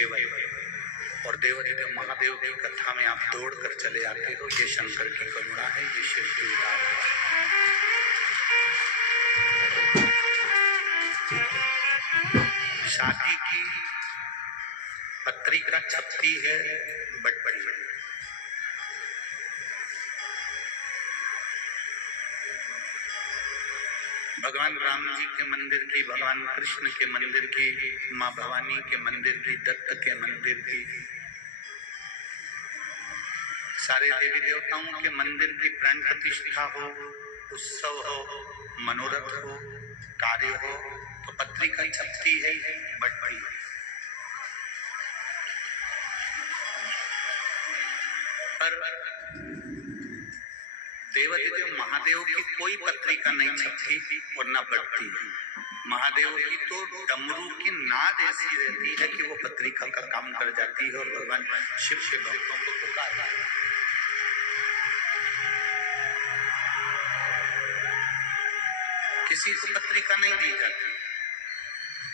केवल, और देवाधिदेव महादेव की कथा में आप दौड़ कर चले आते हो। ये शंकर की करुणा है, ये शिव की उदारता है। शादी की पत्रिका छपती है बटबड़ी, भगवान राम जी के मंदिर की, भगवान कृष्ण के मंदिर की, माँ भवानी के मंदिर की, दत्त के मंदिर की, सारे देवी देवताओं के मंदिर की प्राण प्रतिष्ठा हो, उत्सव हो, मनोरथ हो, कार्य हो, तो पत्रिका छपती है बटबड़ी। पर देवाधिदेव महादेव की कोई पत्रिका नहीं छपती और न बढ़ती है। महादेव की तो डमरू की नाद ऐसी रहती है कि वो पत्रिका का काम कर जाती है और भगवान शिव के भक्तों को पुकारता है। किसी को पत्रिका नहीं दी जाती,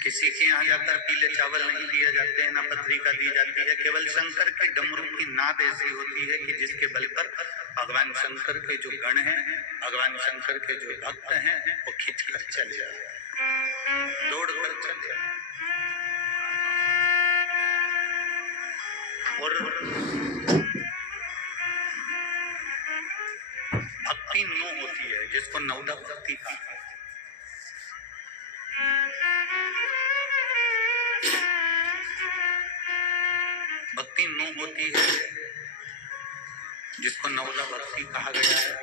किसी के यहाँ जाकर पीले चावल नहीं दिए जाते हैं, ना पत्रिका दी जाती है। केवल शंकर के डमरू की नाद ऐसी होती है कि जिसके बल पर भगवान शंकर के जो गण हैं, भगवान शंकर के जो भक्त हैं, वो खिंच कर चले आए, दौड़ कर चले आए। और भक्ति नो होती है, जिसको नवदा भक्ति कहा है। भक्ति नो होती है, जिसको नवदा भक्ति कहा गया है,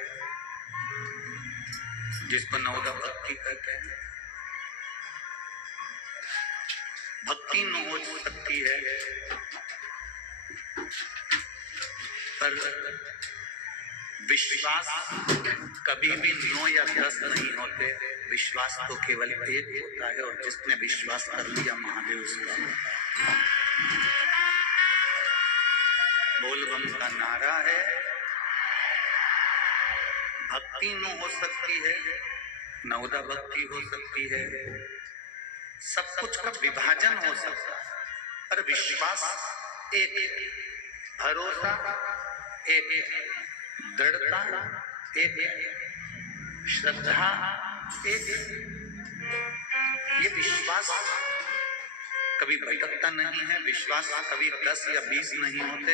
जिसको नवदा भक्ति कहते हैं। भक्ति न हो सकती है, पर विश्वास कभी भी 9 या 10 नहीं होते। विश्वास तो केवल एक होता है, और जिसने विश्वास कर लिया महादेव उसका। बोल बम का नारा है। भक्ति न हो सकती है, नवदा भक्ति हो सकती है, सब कुछ का विभाजन हो सकता है, पर विश्वास एक, भरोसा एक, दृढ़ता एक, श्रद्धा एक। ये विश्वास कभी भटकता नहीं है। विश्वास कभी 10 या 20 नहीं होते।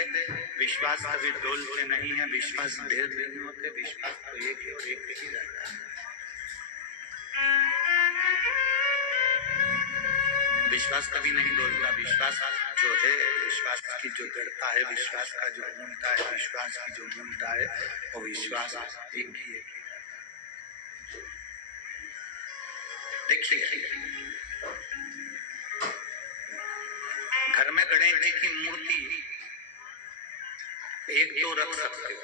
विश्वास कभी डोलते नहीं है। विश्वास ढेर नहीं होते। विश्वास तो एक है और एक ही रहता है। विश्वास कभी नहीं डोलता। विश्वास जो है, विश्वास की जो दृढ़ता है, विश्वास का जो मूलता है, विश्वास की जो मूलता है, वो विश्वास एक ही है। देखिए, घर में गणेश जी की मूर्ति 1-2 रख सकते हो।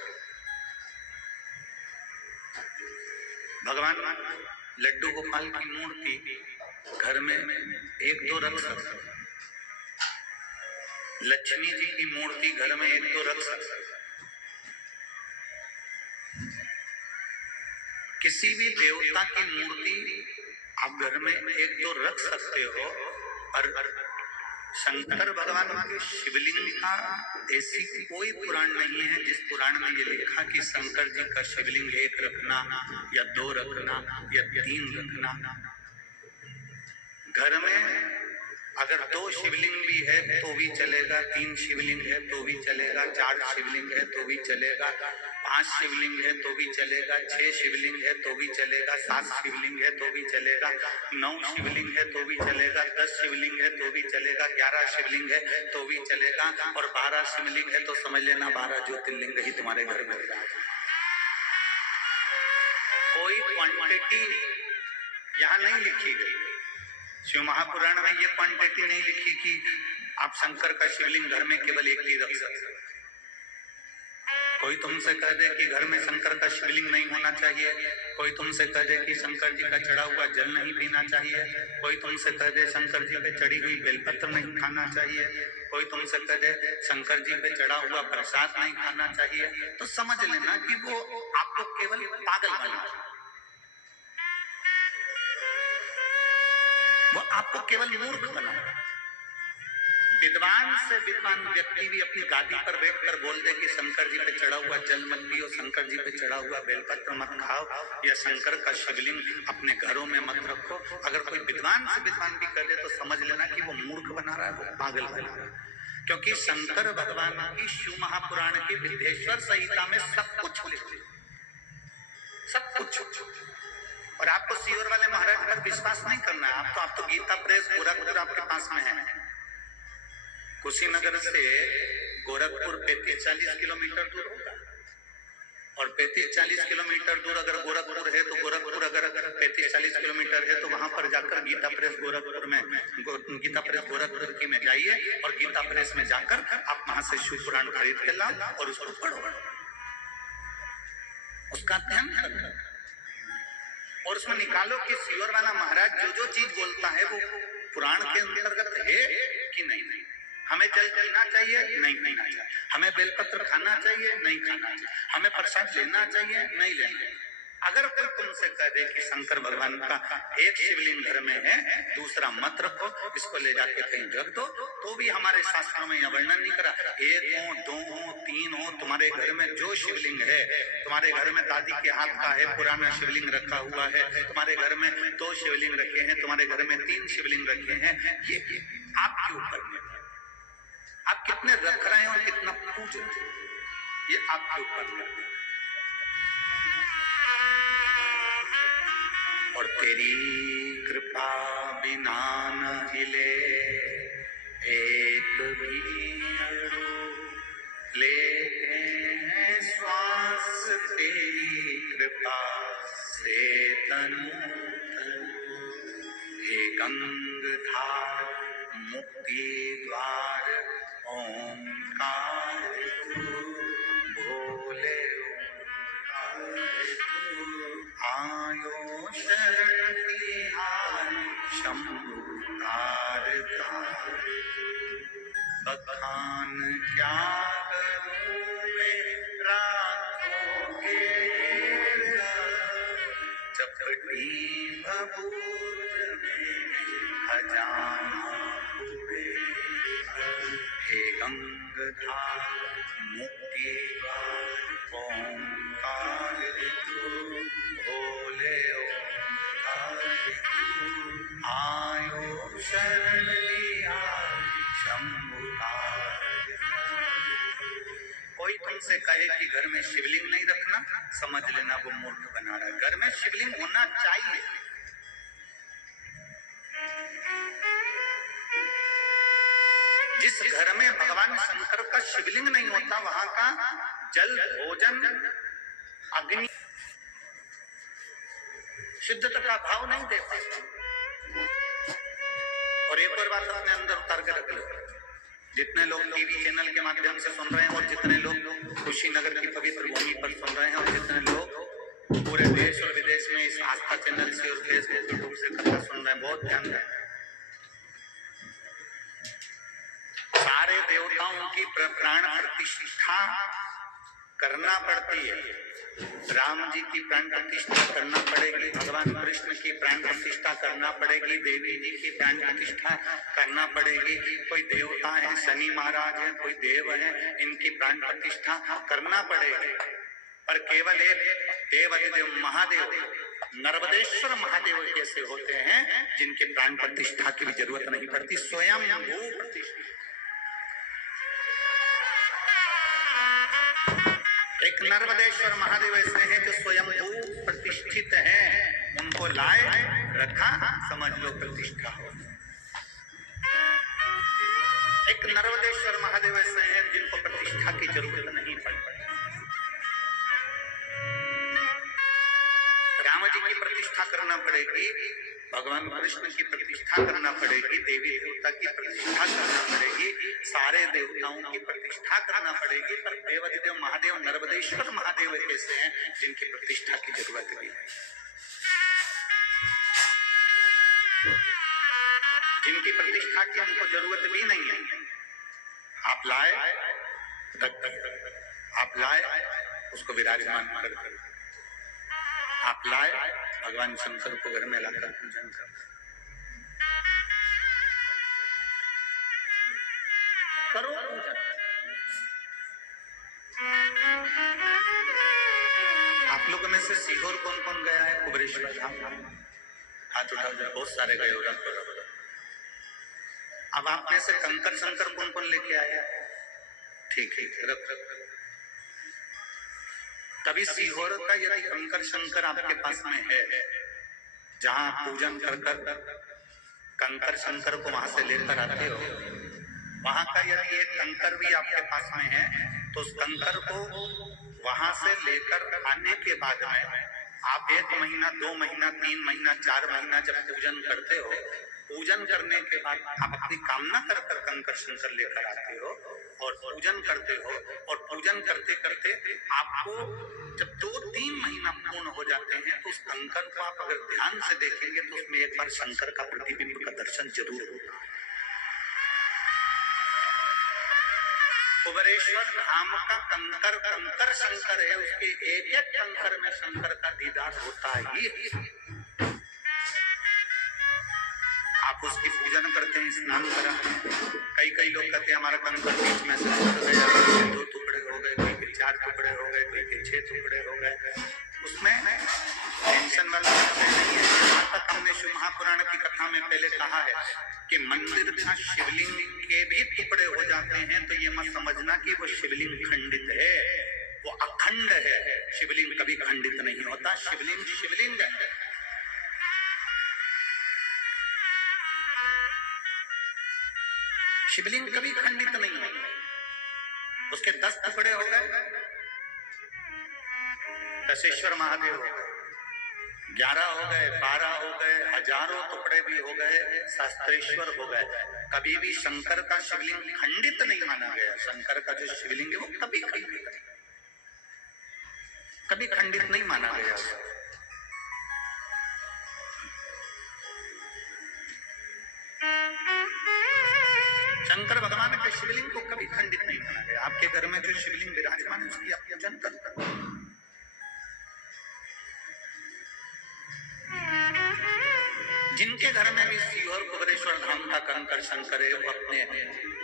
भगवान लड्डू गोपाल की मूर्ति घर में 1-2 रख सकते हो। लक्ष्मी जी की मूर्ति घर में 1-2 रख सकते हो। किसी भी देवता की मूर्ति आप घर में 1-2 रख सकते हो, और शंकर भगवान के शिवलिंग का ऐसी कोई पुराण नहीं है जिस पुराण में ये लिखा कि शंकर जी का शिवलिंग 1 रखना या 2 रखना या 3 रखना। घर में अगर 2 शिवलिंग भी है तो भी चलेगा, 3 शिवलिंग है तो भी चलेगा, 4 शिवलिंग है तो भी चलेगा, 5 शिवलिंग है तो भी चलेगा, 6 शिवलिंग है तो भी चलेगा, 7 शिवलिंग है तो भी चलेगा, 9 शिवलिंग है तो भी चलेगा, 10 शिवलिंग है तो भी चलेगा, 11 शिवलिंग है तो भी चलेगा, और 12 शिवलिंग है तो समझ लेना 12 ज्योतिर्लिंग ही तुम्हारे घर में। कोई क्वांटिटी यहाँ नहीं लिखी गई। शिव महापुराण में ये क्वांटिटी नहीं लिखी कि आप शंकर का शिवलिंग घर में केवल 1 ही रख सकते। कोई तुमसे कह दे कि घर में शंकर का शिवलिंग नहीं होना चाहिए, कोई तुमसे कह दे कि शंकर जी का चढ़ा हुआ जल नहीं पीना चाहिए, कोई तुमसे कह दे शंकर जी पे चढ़ी हुई बेलपत्र नहीं खाना चाहिए, कोई तुमसे कह दे शंकर जी पे चढ़ा हुआ प्रसाद नहीं खाना चाहिए, तो समझ लेना कि वो आपको केवल पागल बना, वो आपको केवल मूर्ख बना। विद्वान से विद्वान व्यक्ति भी अपनी गादी पर बैठकर बोल दे कि शंकर जी पे चढ़ा हुआ जल मत पियो, शंकर जी पे चढ़ा हुआ बेलपत्र मत खाओ, या शंकर का शिवलिंग अपने घरों में मत रखो, अगर कोई विद्वान से विद्वान भी कर दे तो समझ लेना कि वो मूर्ख बना रहा है, वो पागल बना रहा है। क्योंकि शंकर भगवान की शिव महापुराण की विद्येश्वर संहिता में सब कुछ लिखा, सब कुछ। और आपको सीहोर वाले महाराज पर विश्वास नहीं करना है, आप तो गीता प्रेस गोरखपुर आपके पास में है। कुशीनगर से गोरखपुर 35-40 किलोमीटर दूर होगा, और 35-40 किलोमीटर दूर अगर गोरखपुर है तो गोरखपुर अगर 35-40 किलोमीटर है तो वहां पर जाकर गीता प्रेस गोरखपुर में, गीता प्रेस गोरखपुर की में जाइए और गीता प्रेस में जाकर आप वहां से शिव पुराण खरीद के लाओ और उसको पढ़ो, उसका ध्यान करो और उसमें निकालो कि सीहोर वाला महाराज जो जो चीज बोलता है वो पुराण के अंतर्गत है कि नहीं। हमें जल पीना चाहिए, नहीं पीना चाहिए, हमें बेलपत्र खाना चाहिए, नहीं खाना चाहिए, हमें प्रसाद लेना चाहिए, नहीं लेना चाहिए। अगर कोई तुमसे कह दे कि शंकर भगवान का एक शिवलिंग घर में है, दूसरा मत रखो, इसको ले जाके कहीं रख दो, तो भी हमारे शास्त्रों में यह वर्णन नहीं करा। एक हो, दो हो, तीन हो, तुम्हारे घर में जो शिवलिंग है, तुम्हारे घर में दादी के हाथ का है पुराना शिवलिंग रखा हुआ है, तुम्हारे घर में 2 शिवलिंग रखे हैं, तुम्हारे घर में 3 शिवलिंग रखे हैं, ये आपके ऊपर है, आप कितने रख रहे हैं और कितना पूज रहे हैं, ये आपके ऊपर है। और तेरी कृपा बिना न हिले एक भी अणु, लेते हैं श्वास तेरी कृपा से तनु तनु। हे गंगाधार मुक्ति द्वार ओंकार तू, भोले ओंकार तू, आयो शरण तिहारी शंभु तार तार। बखान क्या करूं मैं रातों के चपटी भभूत में खजाना हुए। हे गंगाधार मुक्ति ओंकार तू, भोले ओंकार तू, आयो शरण लिया शंभुतार। कोई तुमसे कहे कि घर में शिवलिंग नहीं रखना, समझ लेना वो मूर्ख बना रहा है। घर में शिवलिंग होना चाहिए। जिस घर में भगवान शंकर का शिवलिंग नहीं होता, वहां का जल, भोजन, अग्नि शुद्धता का भाव नहीं दे पाता। और एक और बात अपने अंदर उतार के रख लो, जितने लोग टीवी चैनल के माध्यम से सुन रहे हैं और जितने लोग कुशीनगर की पवित्र भूमि पर सुन रहे हैं और जितने लोग पूरे देश और विदेश में इस आस्था चैनल से और फेसबुक यूट्यूब से कथा सुन रहे हैं, बहुत ध्यान दें। सारे देवताओं की प्राण प्रतिष्ठा करना पड़ती है। राम जी की प्राण प्रतिष्ठा करना पड़ेगी, भगवान कृष्ण की प्राण प्रतिष्ठा करना पड़ेगी, देवी जी की प्राण प्रतिष्ठा करना पड़ेगी। कोई देवता है, शनि महाराज है, कोई देव है, इनकी प्राण प्रतिष्ठा करना पड़ेगी। पर केवल एक देव महादेव, नर्मदेश्वर महादेव कैसे होते हैं जिनके प्राण प्रतिष्ठा की भी जरूरत नहीं पड़ती, स्वयं भू प्रतिष्ठा। एक नर्मदेश्वर महादेव ऐसे हैं जो स्वयं भू प्रतिष्ठित हैं, उनको लाए रखा, समझ लो प्रतिष्ठा हो। एक नर्मदेश्वर महादेव ऐसे हैं जिनको प्रतिष्ठा की जरूरत नहीं पड़ती। राम जी की प्रतिष्ठा करना पड़ेगी, भगवान कृष्ण की प्रतिष्ठा करना पड़ेगी, देवी देवता की प्रतिष्ठा करना पड़ेगी, सारे देवताओं की प्रतिष्ठा करना पड़ेगी। पर देवाधिदेव महादेव नर्मदेश्वर महादेव कैसे हैं जिनकी प्रतिष्ठा की जरूरत भी नहीं, जिनकी प्रतिष्ठा की हमको जरूरत भी नहीं है। आप लाए रख दिया, आप लाए उसको विराजमान कर दिया, आप लाए भगवान शंकर को घर में लाकर पूजन कर। करो पूजन। आप लोगों में से सीहोर कौन कौन गया है? कुबरेश्वर धाम हाथ उठाओ जरा। बहुत सारे गए हो। अब आप में से कंकर शंकर कौन कौन लेके आया? ठीक है, रख। कभी सीहोर का यदि कंकर शंकर आपके पास में है, जहां पूजन कर कंकर शंकर को वहां से लेकर आते हो, वहां का यदि एक कंकर भी आपके पास में है, तो उस कंकर को वहां से लेकर आने के बाद में आप 1 महीना, 2 महीना, 3 महीना, 4 महीना जब पूजन करते हो, पूजन करने के बाद आप अपनी कामना कर कंकर शंकर लेकर आते हो और पूजन करते हो, और पूजन करते करते आपको जब 2-3 महीना पूर्ण हो जाते हैं, तो उस कंकर को आप अगर ध्यान से देखेंगे तो उसमें एक बार शंकर का प्रतिबिंब का दर्शन जरूर होगा। कुबरेश्वर धाम का कंकर कंकर शंकर है, उसके एक एक कंकर में शंकर का दीदार होता ही है। आप उसकी पूजन करते हैं, स्नान करा। कई लोग कहते हैं हमारा कंकर बीच में से टूट गया, कोई के 2 टुकड़े हो गए, कोई के 4 टुकड़े हो गए, कोई के 6 टुकड़े हो गए। उसमें टेंशन वाला विषय नहीं है। यहाँ तक हमने शिव महापुराण की कथा में पहले कहा है कि मंदिर का शिवलिंग के भी टुकड़े हो जाते हैं, तो ये मत समझना कि वो शिवलिंग खंडित है, वो अखंड है। शिवलिंग कभी खंडित नहीं होता, शिवलिंग शिवलिंग है। शिवलिंग कभी खंडित नहीं होता। उसके 10 टुकड़े हो गए, दशेश्वर महादेव हो गए, 11 हो गए, 12 हो गए, हजारों टुकड़े भी हो गए, शास्त्रेश्वर हो गए। कभी भी शंकर का शिवलिंग खंडित नहीं माना गया। शंकर का जो शिवलिंग है वो कभी खंडित नहीं माना गया। शंकर भगवान के शिवलिंग को कभी खंडित नहीं माना गया। आपके घर में जो शिवलिंग विराजमान है उसकी आप पूजन करते हैं। जिनके घर में भी सीहोर कुबरेश्वर धाम का कंकर शंकर है, वो अपने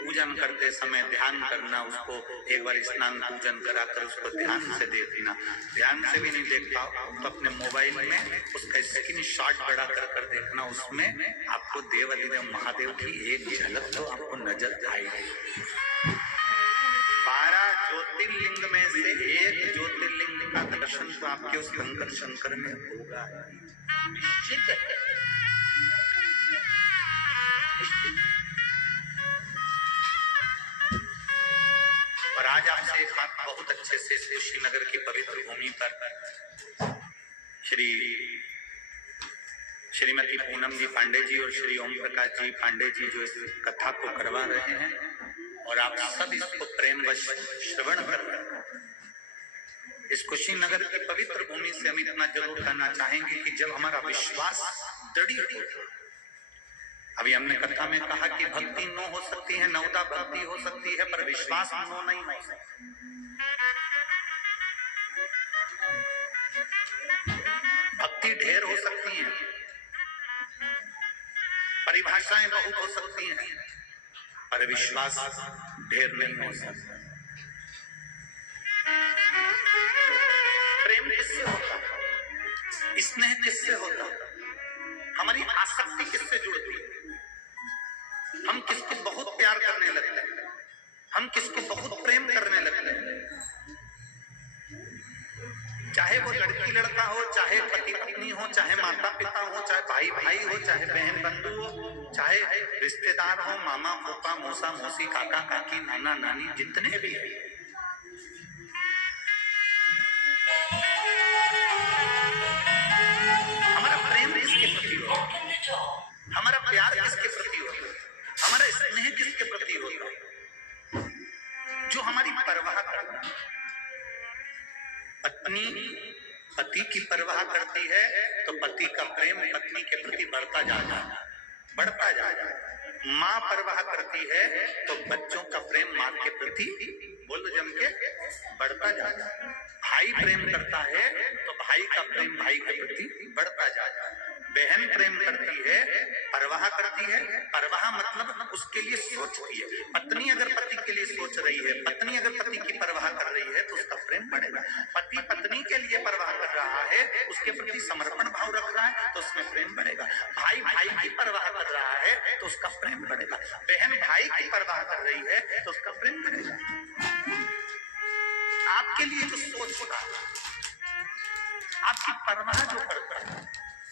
पूजन करते समय ध्यान करना, उसको एक बार स्नान पूजन कराकर उसको ध्यान से देखना। ध्यान से भी नहीं देख पाओ तो अपने मोबाइल में उसका स्क्रीनशॉट बड़ा कर देखना। उसमें आपको देवाधिदेव महादेव की एक झलक तो आपको नजर आएगी। 12 ज्योतिर्लिंग में से एक ज्योतिर्लिंग का दर्शन तो आपके उस कंकर शंकर में होगा, निश्चित है। और आज आपसे एक बात बहुत अच्छे से कुशीनगर की पवित्र भूमि पर श्रीमती पूनम जी पांडे जी और श्री ओम प्रकाश जी पांडे जी जो इस कथा को करवा रहे हैं, और आप सब इसको प्रेमवश श्रवण कर रहे हैं। इस कुशीनगर की पवित्र भूमि से हम इतना जरूर कहना चाहेंगे कि जब हमारा विश्वास दृढ़ हो, अभी हमने कथा में कहा कि भक्ति नो हो सकती है, नवदा भक्ति हो सकती है, पर विश्वास नो नहीं हो सकता। भक्ति ढेर हो सकती है, परिभाषाएं बहुत हो सकती हैं, पर विश्वास ढेर नहीं हो सकता। प्रेम किससे होता है? स्नेह किससे होता है? हमारी आसक्ति किससे जुड़ती है? हम किसको बहुत प्यार करने लगते हैं, हम किसको बहुत प्रेम करने लगते हैं। चाहे वो लड़की लड़का हो, चाहे पति पत्नी हो, चाहे माता पिता हो, चाहे भाई भाई हो, चाहे बहन बंधु हो, चाहे रिश्तेदार हो, मामा फूफा मौसा मौसी काका काकी नाना नानी जितने भी हैं। हमारा प्रेम किसके प्रति होता है? हमारा प्यार किसके प्रति होता है? हमारा स्नेह किसके प्रति होता है? जो हमारी परवाह करता है। पत्नी पति की परवाह करती है तो पति का प्रेम पत्नी के प्रति बढ़ता जाएगा। माँ परवाह करती है तो बच्चों का प्रेम माँ के प्रति बोल जम के बढ़ता जाएगा। भाई प्रेम करता है तो भाई का प्रेम भाई के प्रति बढ़ता जाएगा। बहन प्रेम करती है, परवाह करती है। परवाह मतलब उसके लिए सोचती है। पत्नी अगर पति सोच रही है, पत्नी अगर पति की परवाह कर रही है तो उसका प्रेम बढ़ेगा। पति पत्नी के लिए परवाह कर रहा है, उसके प्रति समर्पण भाव रख रहा है तो उसमें प्रेम बढ़ेगा। भाई भाई की परवाह कर रहा है तो उसका प्रेम बढ़ेगा। बहन भाई की परवाह कर रही है तो उसका प्रेम बढ़ेगा। आपके लिए जो सोचता है, आपकी परवाह जो करता है,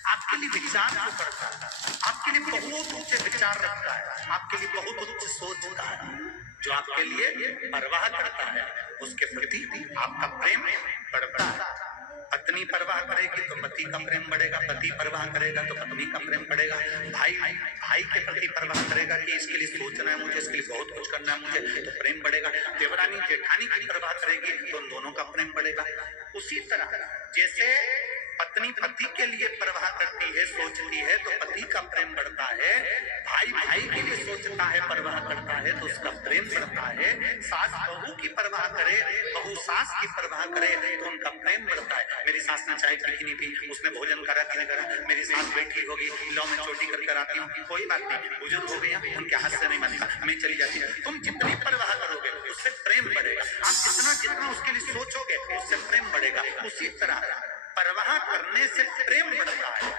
आपके लिए विचार जो करता है, आपके लिए बहुत ऊंचे विचार रखता है, आपके लिए बहुत उच्च सोचता है, जो आपके लिए परवाह करता है, उसके प्रति आपका प्रेम बढ़ता है। पत्नी परवाह करेगी तो पति का प्रेम बढ़ेगा, पति परवाह करेगा तो पत्नी का प्रेम बढ़ेगा। भाई भाई के प्रति परवाह करेगा कि इसके लिए सोचना है मुझे, इसके लिए बहुत कुछ करना है मुझे, तो प्रेम बढ़ेगा। देवरानी जेठानी की परवाह करेगी तो उन दोनों का प्रेम बढ़ेगा। उसी तरह जैसे पत्नी पति के लिए परवाह करती है, सोचती है तो पति का प्रेम बढ़ता है। भाई भाई के लिए सोचता है, परवाह करता है तो उसका प्रेम बढ़ता है। सास बहू की परवाह करे, बहू सास की परवाह करे तो उनका प्रेम बढ़ता है। मेरी सास ने चाय पी कि नहीं पी, उसने भोजन करा कि नहीं करा, मेरी सास बैठी होगी, लो मैं चोटी कर आती हूँ, कोई बात नहीं, बुजुर्ग हो गए, उनके हाथ से नहीं बनता, मैं चली जाती हूँ। तुम जितनी परवाह करोगे उससे प्रेम बढ़ेगा। आप जितना उसके लिए सोचोगे उससे प्रेम बढ़ेगा। उसी तरह परवाह करने से प्रेम बढ़ता है।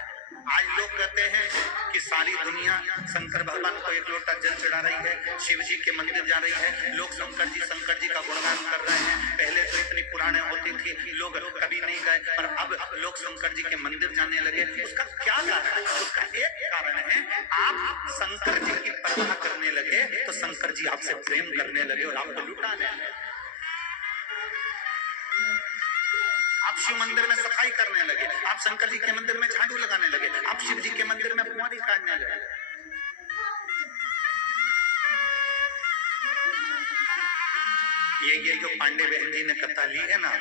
आज लोग कहते हैं कि सारी दुनिया शंकर भगवान को एक लोटा जल चढ़ा रही है, शिव जी के मंदिर जा रही है, लोग शंकर जी का गुणगान कर रहे हैं। पहले तो इतनी पुराने होती थी, लोग कभी नहीं गए, पर अब लोग शंकर जी के मंदिर जाने लगे। उसका क्या कारण है? उसका एक कारण है, आप शंकर जी की परवाह करने लगे तो शंकर जी आपसे प्रेम करने लगे और आपको लुटाने लगे। आप शिव मंदिर में सफाई करने लगे, आप शंकर जी के मंदिर में झाड़ू लगाने लगे, आप शिव जी के मंदिर में कुंवारी काटने लगे। ये जो पांडे बहन जी ने कथा ली है ना,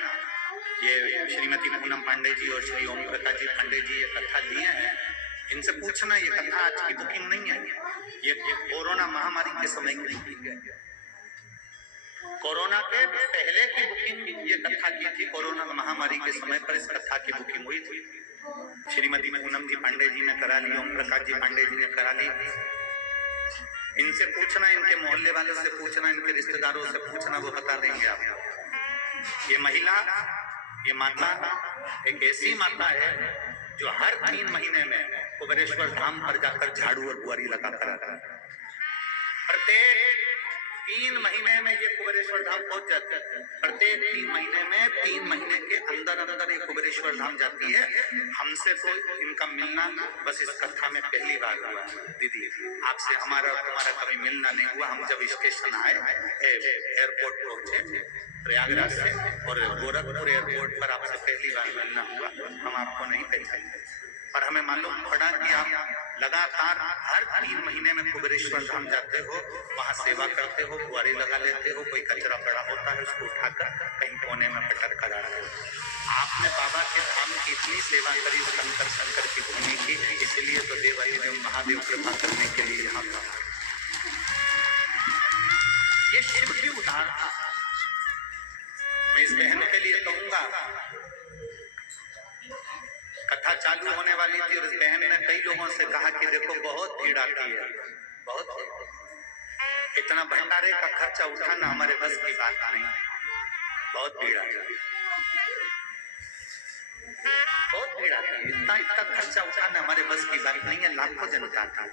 ये श्रीमती पूनम पांडे जी और श्री ओम प्रकाश जी पांडे जी ये कथा लिए हैं, इनसे पूछना, ये कथा आज की बुकिंग नहीं है, ये कोरोना महामारी के समय की बुकिंग है। कोरोना के पहले की बुकिंग ये कथा की थी, कोरोना महामारी के समय पर इस कथा की बुकिंग हुई थी। श्रीमती पूनम जी पांडे जी ने करा ली, ओम प्रकाश जी पांडे जी ने करा ली। इनसे पूछना, इनके मोहल्ले वालों से पूछना, इनके रिश्तेदारों से पूछना, वो बता देंगे आपको। ये महिला, ये माता एक ऐसी माता है जो हर 3 महीने में कुबेरेश्वर धाम पर जाकर झाड़ू और बुआरी लगाकर आता है। प्रत्येक 3 महीने में ये कुबेरेश्वर धाम पहुंच जाते हैं। प्रत्येक 3 महीने में 3 महीने के अंदर ये कुबेरेश्वर धाम जाती है। हमसे तो इनका मिलना बस इस कथा में पहली बार हुआ। दीदी, आपसे हमारा और तुम्हारा कभी मिलना नहीं हुआ। हम जब स्टेशन आए, एयरपोर्ट पहुंचे प्रयागराज से, और गोरखपुर एयरपोर्ट पर आपसे पहली बार मिलना हुआ। हम आपको नहीं पहचानते, पर हमें मालूम पड़ा कि आप लगातार हर 3 महीने में कुबेरेश्वर धाम जाते हो, वहां सेवा करते हो, बुआरी लगा लेते हो, कोई कचरा पड़ा होता है उसको उठाकर कहीं कोने में पटक कर आते हो। आपने बाबा के धाम की इतनी सेवा करी, शंकर की भूमि की, इसलिए तो देवाधिदेव महादेव कृपा करने के लिए यहाँ पर। ये शिव की उदाहरण था। मैं इस बहन के लिए कहूंगा, कथा चालू होने वाली थी और इस बहन ने कई लोगों से कहा कि देखो बहुत भीड़ आती है, बहुत, इतना भंडारे का खर्चा उठाना हमारे बस की बात नहीं, बहुत भीड़ आती है, बहुत भीड़ आती है, इतना खर्चा उठाना हमारे बस की बात नहीं है। लाखों जनता था,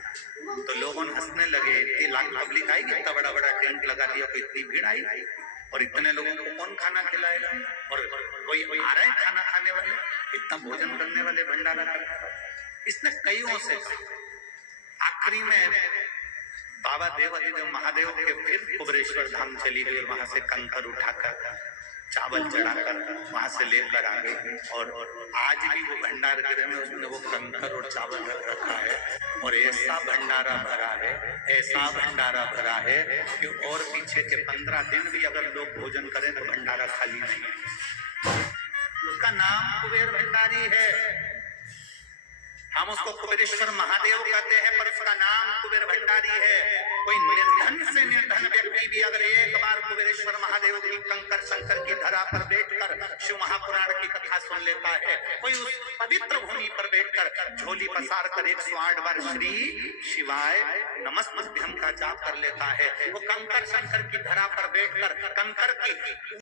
तो लोगों ने हंसने लगे, इतनी लाख पब्लिक आएगी, इतना बड़ा बड़ा टेंट लगा दिया, कोई इतनी भीड़ आई और इतने लोगों को कौन खाना खिलाएगा, और कोई आ रहे हैं खाना खाने वाले, इतना भोजन करने वाले, भंडारा करने। इसने कईयों से आखिरी में बाबा देवाधिदेव महादेव के फिर कुबेरेश्वर धाम चली गई और वहां से कंकर उठाकर चावल चढ़ाकर वहां से लेकर आ गई। और आज भी वो भंडार गृह में उसने वो कंकर और चावल रख रखा है, और ऐसा भंडारा भरा है, ऐसा भंडारा भरा है कि और पीछे के 15 दिन भी अगर लोग भोजन करें तो भंडारा खाली नहीं है। उसका नाम कुबेर भंडारी है। हम उसको कुबेरेश्वर महादेव कहते हैं, पर उसका नाम कुबेर भंडारी है। कोई निर्धन से निर्धन व्यक्ति भी अगर एक बार कुबेरेश्वर महादेव की कंकर शंकर की धरा पर बैठकर शिव महापुराण की कथा कथा सुन लेता है, कोई उस पवित्र भूमि पर बैठकर झोली पसार कर 108 बार श्री शिवाय नमस्तुभ्यम का जाप कर लेता है। वो कंकर शंकर की धरा पर बैठकर कंकर की